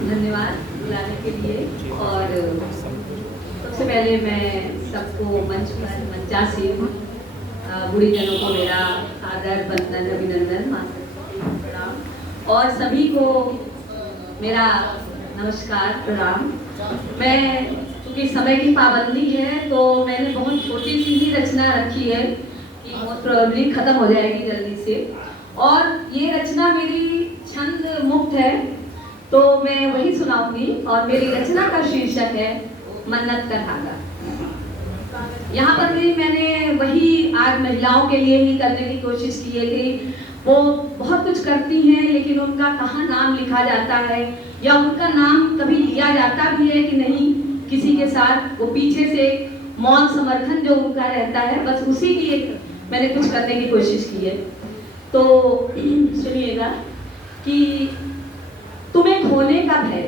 धन्यवाद बुलाने के लिए। और सबसे पहले मैं सबको मंच पर मंचासी गुरुजनों को मेरा आदर वंदन अभिनंदन प्रणाम और सभी को मेरा नमस्कार प्रणाम। मैं क्योंकि समय की पाबंदी है तो मैंने बहुत छोटी सी ही रचना रखी है कि मोस्ट प्रोबेबली खत्म हो जाएगी जल्दी से, और ये रचना मेरी छंद मुक्त है तो मैं वही सुनाऊंगी। और मेरी रचना का शीर्षक है मन्नत का धागा। यहाँ पर भी मैंने वही आज महिलाओं के लिए ही करने की कोशिश की है कि वो बहुत कुछ करती हैं लेकिन उनका कहाँ नाम लिखा जाता है या उनका नाम कभी लिया जाता भी है कि नहीं किसी के साथ, वो पीछे से मौन समर्थन जो उनका रहता है, बस उसी की एक मैंने कुछ करने की कोशिश की है। तो सुनिएगा कि तुम्हें खोने का भय,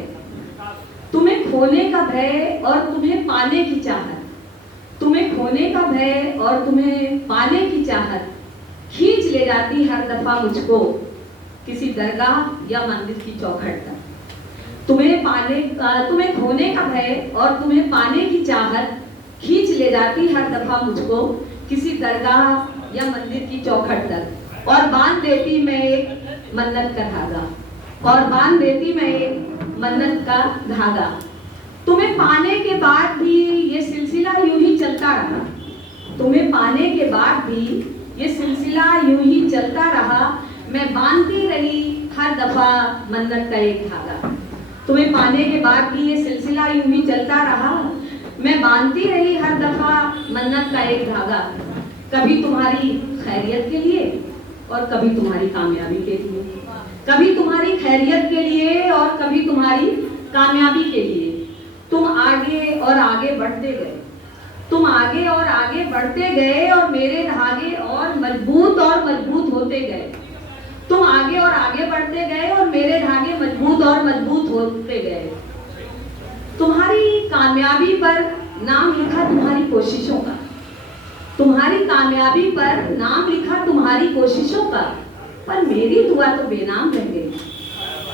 तुम्हें खोने का भय और तुम्हें पाने की चाहत, तुम्हें खोने का भय और तुम्हें पाने की चाहत खींच ले जाती हर दफा मुझको किसी दरगाह या मंदिर की चौखट तक। तुम्हें खोने का भय और तुम्हें पाने की चाहत खींच ले जाती हर दफा मुझको किसी दरगाह या मंदिर की चौखट तक, और बांध देती मैं एक मन्नत का धागा, और बांध देती मैं एक मन्नत का धागा। तुम्हें पाने के बाद भी ये सिलसिला यूं ही चलता रहा, तुम्हें पाने के बाद भी ये सिलसिला यूं ही चलता रहा। मैं बांधती रही हर दफा मन्नत का एक धागा। तुम्हें पाने के बाद भी ये सिलसिला यूं ही चलता रहा, मैं बांधती रही हर दफा मन्नत का एक धागा। कभी तुम्हारी खैरियत के लिए और कभी तुम्हारी कामयाबी के लिए, कभी तुम्हारी खैरियत के लिए और कभी तुम्हारी कामयाबी के लिए। तुम आगे और आगे बढ़ते गए, तुम आगे और आगे बढ़ते गए और मेरे धागे और मजबूत होते गए। तुम आगे और आगे बढ़ते गए और मेरे धागे मजबूत होते गए। तुम्हारी कामयाबी पर नाम लिखा तुम्हारी कोशिशों का, तुम्हारी कामयाबी पर नाम लिखा तुम्हारी कोशिशों का, पर मेरी दुआ तो बेनाम रह गई।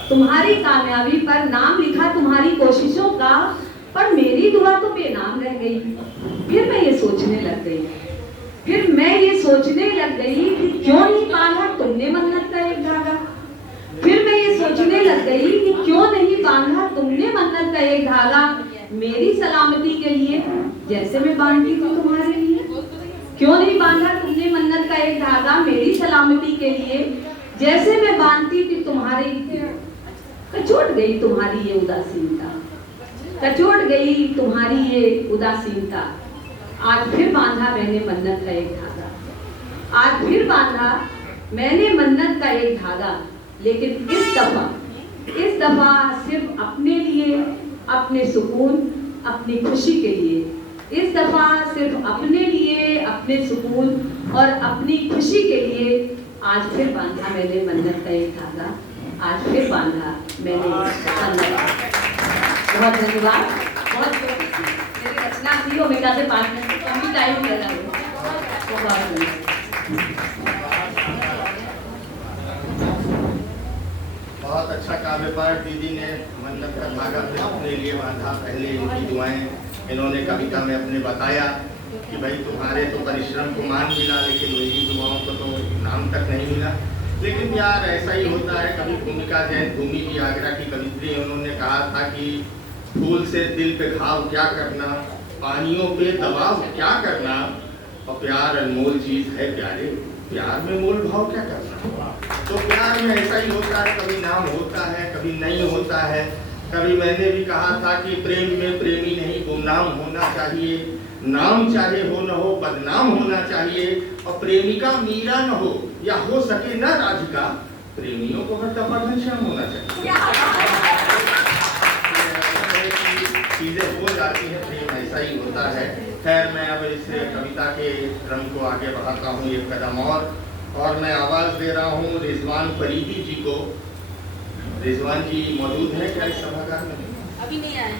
तुम्हारी कामयाबी पर नाम लिखा तुम्हारी कोशिशों का, पर मेरी दुआ तो बेनाम रह गई। फिर मैं ये सोचने लग गई कि क्यों नहीं बांधा तुमने मन्नत का एक धागा। फिर मैं ये सोचने लग गई कि क्यों नहीं बांधा तुमने मन्नत का एक धागा मेरी सलामती के लिए, जैसे मैं बांधती थी तुम्हारे लिए। क्यों नहीं बांधा तुमने मन्नत का एक धागा मेरी सलामती के लिए, जैसे मैं बांधती थी तुम्हारे लिए। कचोट गई तुम्हारी ये उदासीनता, कचोट गई तुम्हारी ये उदासीनता। आज फिर बांधा मैंने मन्नत का एक धागा, आज फिर बांधा मैंने मन्नत का एक धागा, लेकिन इस दफा सिर्फ अपने लिए, अपने सुकून, अपनी खुशी के लिए। इस दफा सिर्फ अपने लिए, अपने सुकून और अपनी खुशी के लिए आज फिर बांधा मैंने मन्नत का एक धागा, आज फिर बांधा मैंने मन्नत। बहुत धन्यवाद। बहुत मेरी रचना थी ओमेगा से 5 मिनट से कम ही टाइम लगा है। बहुत अच्छा काव्य पाठ दीदी ने मन्नत का धागा फिर अपने लिए बांधा। पहले इनकी दुआएं इन्होंने कविता में अपने बताया कि भाई तुम्हारे तो परिश्रम को मान मिला, लेकिन मेरी दुआओं को तो नाम तक नहीं मिला। लेकिन यार ऐसा ही होता है। कभी भूमिका जैन भूमि की आगरा की कवित्री, उन्होंने कहा था कि फूल से दिल पे घाव क्या करना, पानियों पे दबाव क्या करना, और प्यार अनमोल चीज है प्यारे, प्यार में मोल भाव क्या करना। तो प्यार में ऐसा ही होता है, कभी नाम होता है कभी नहीं होता है। कभी मैंने भी कहा था कि प्रेम में प्रेमी नहीं गुमनाम होना चाहिए, नाम चाहे हो न हो बदनाम होना चाहिए, और प्रेमिका मीरा न हो या हो सके न राधिका, प्रेमियों को हर दफा घनश्याम होना चाहिए। चीजें हो जाती है, प्रेम ऐसा ही होता है। खैर मैं अब इस कविता के क्रम को आगे बढ़ाता हूँ एक कदम और मैं आवाज दे रहा हूँ रिजवान फरीदी जी को। रिजवान जी मौजूद है क्या इस सभागार में? अभी नहीं आए।